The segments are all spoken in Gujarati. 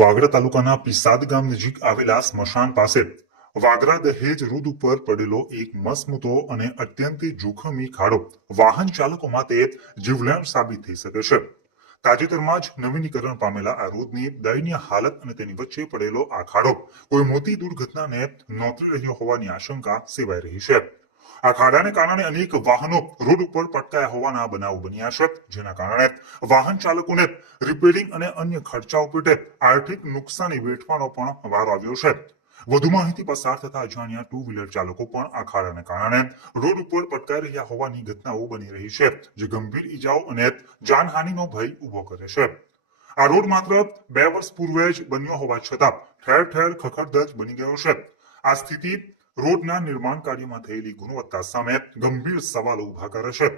વાગરા તાલુકાના પિસાદ ગામ નજીક આવેલા સ્મશાન પાસે વાગરા દહેજ રૂદ ઉપર પડેલો એક મસમૂતો અને અત્યંત જોખમી ખાડો વાહન ચાલકો માટે જીવલેણ સાબિત થઈ શકે છે. તાજેતરમાં જ નવીનીકરણ પામેલા આ રોડની દયનીય હાલત અને તેની વચ્ચે પડેલો આ ખાડો કોઈ મોટી દુર્ઘટનાને નોતરી રહ્યો હોવાની આશંકા સેવાઈ રહી છે. આ ખાડાને કારણે અનેક વાહનો રોડ ઉપર પટકાયા હોવાના બનાવ બન્યા છે. જેના કારણે વાહન ચાલકોને રિપેરિંગ અને અન્ય ખર્ચાઓ પેટે આર્થિક નુકસાની વેઠવાનો પણ વારો આવ્યો છે. વધુ માહિતી પસાર થતા અજાણ્યા ટુ વ્હીલર ચાલકો પણ આ ખાડાને કારણે રોડ ઉપર પટકાઈ રહ્યા હોવાની ઘટનાઓ બની રહી છે, જે ગંભીર ઈજાઓ અને જાનહાનિનો ભય ઊભો કરે છે. આ રોડ માત્ર બે વર્ષ પૂર્વે જ બન્યો હોવા છતાં ઠેર ઠેર ખખડધજ બની ગયો છે. આ સ્થિતિ રોડના નિર્માણ કાર્યમાં થયેલી ગુણવત્તા સામે ગંભીર સવાલો ઊભા કરે છે.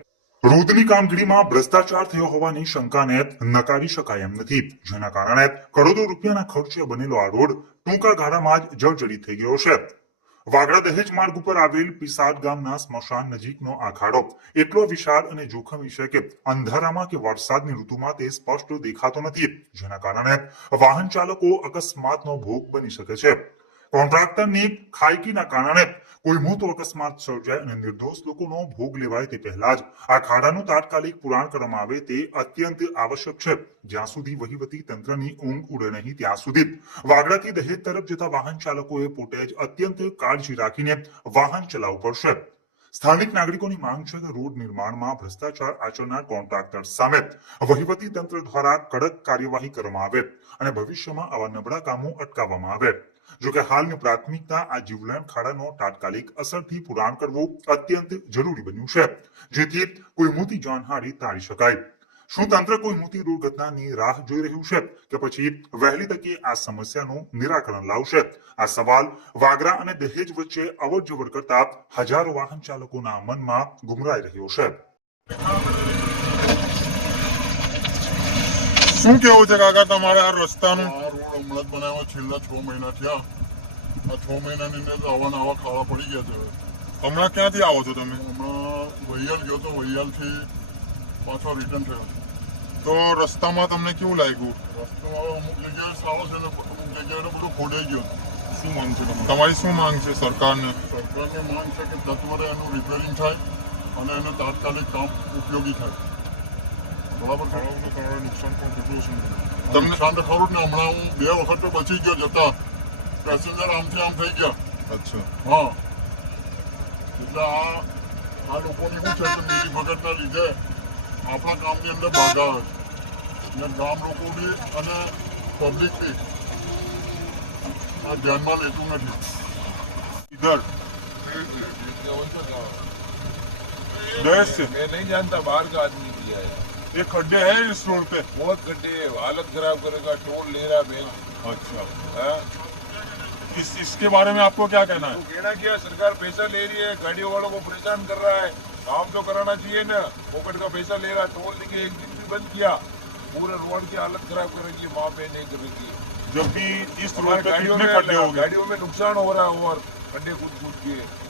રોડની કામગીરીમાં ભ્રષ્ટાચાર થયો હોવાની શંકાને નકારી શકાય એમ નથી. જેના કારણે કરોડો રૂપિયાના ખર્ચે બનેલો આ રોડ ટૂંકા ગાળામાં જ જર્જરિત થઈ ગયો છે. વાગડા દહેજ માર્ગ ઉપર આવેલ પિસાદ ગામના સ્મશાન નજીકનો આ એટલો વિશાળ અને જોખમી છે કે અંધારામાં કે વરસાદની ઋતુમાં તે સ્પષ્ટ દેખાતો નથી. જેના કારણે વાહન ચાલકો અકસ્માતનો ભોગ બની શકે છે. કોન્ટ્રાક્ટરની ખાયકીના કારણે કોઈ મોટો અકસ્માત સર્જાય અને નિર્દોષ લોકોનો ભોગ લેવાય તે પહેલા જ આ ખાડાનું તાત્કાલિક પુરાણ કરવામાં આવે તે અત્યંત આવશ્યક છે. જ્યાં સુધી વહીવટી તંત્રની ઊંઘ ઉડે નહીં ત્યાં સુધી વાગડાથી દહેજ તરફ જતા વાહન ચાલકોએ પોતે જ અત્યંત કાળજી રાખીને વાહન ચલાવવું પડશે. સ્થાનિક નાગરિકોની માંગ છે કે રોડ નિર્માણમાં ભ્રષ્ટાચાર આચરનાર કોન્ટ્રાક્ટર સામે વહીવટી તંત્ર દ્વારા કડક કાર્યવાહી કરવામાં આવે અને ભવિષ્યમાં આવા નબળા કામો અટકાવવામાં આવે. જોકે હાલની પ્રાથમિકતા આ જીવલેણ ખાડાનો તાત્કાલિક અસરથી પુરાણ કરવું અત્યંત જરૂરી બન્યું છે, જેથી કોઈ મોટી જાનહાનિ ટાળી શકાય. શું તંત્ર કોઈ મોટી દુર્ઘટનાની રાહ જોઈ રહ્યું છે કે પછી વહેલી તકે આ સમસ્યાનું નિરાકરણ લાવશે? આ સવાલ વાગરા અને દહેજ વચ્ચે અવર જવર કરતા હજારો વાહન ચાલકોના મનમાં ગુમરાઈ રહ્યો છે. શું કેવું છે કાકા તમારે રસ્તાનું? આ રોડ હમણાં બનાવ્યો છેલ્લા છ મહિના થયા. આ છ મહિનાની અંદર તો આવા નવા ખાડા પડી ગયા છે હમણાં ક્યાંથી આવો છો તમે? હમણાં વૈયાલ ગયો તો વૈયાલથી પાછો રિટર્ન થયો. તો રસ્તામાં તમને કેવું લાગ્યું? રસ્તો અમુક જગ્યાએ સારો છે ને અમુક જગ્યાએ બધું ખોડાઈ ગયું. શું માંગ છે તમારી? તમારી શું માંગ છે સરકારને? સરકારની માંગ છે કે તત્વરે એનું રિપેરિંગ થાય અને એનું તાત્કાલિક કામ ઉપયોગી થાય. બરાબર નુકસાન પણ કેટલું છે તમને શાંત ખરું ને હમણાં હું બે વખત તો બચી ગયો જતા. પેસેન્જર આમથી આમ થઈ ગયા. અચ્છા. હા. એટલે આ આ લોકોની શું છે બીજી વખતના લીધે? આપણા ગામની અંદર બાધા આવે ગામ લોકો ગામ અને પબ્લિક પબ્લિકની આ ધ્યાનમાં લેતું નથી. ઇધર દેશ છે મેં નહીં જાણતા બહાર કા આદમી દિયા ये खड्डे हैं इस रोड पे। बहुत खड्डे है, हालत खराब करेगा टोल ले रहा है अच्छा। हाँ? इस इसके बारे में आपको क्या कहना तो है कहना क्या सरकार पैसा ले रही है गाड़ियों वालों को परेशान कर रहा है। काम तो कराना चाहिए ना। पॉकेट का पैसा ले रहा है टोल लेके एक दिन भी बंद किया। पूरे रोड की हालत खराब कर करेगी वहाँ पे नहीं करेगी जब भी इस रोड पे हो गाड़ियों में नुकसान हो रहा है और खड्डे कूद कूद के।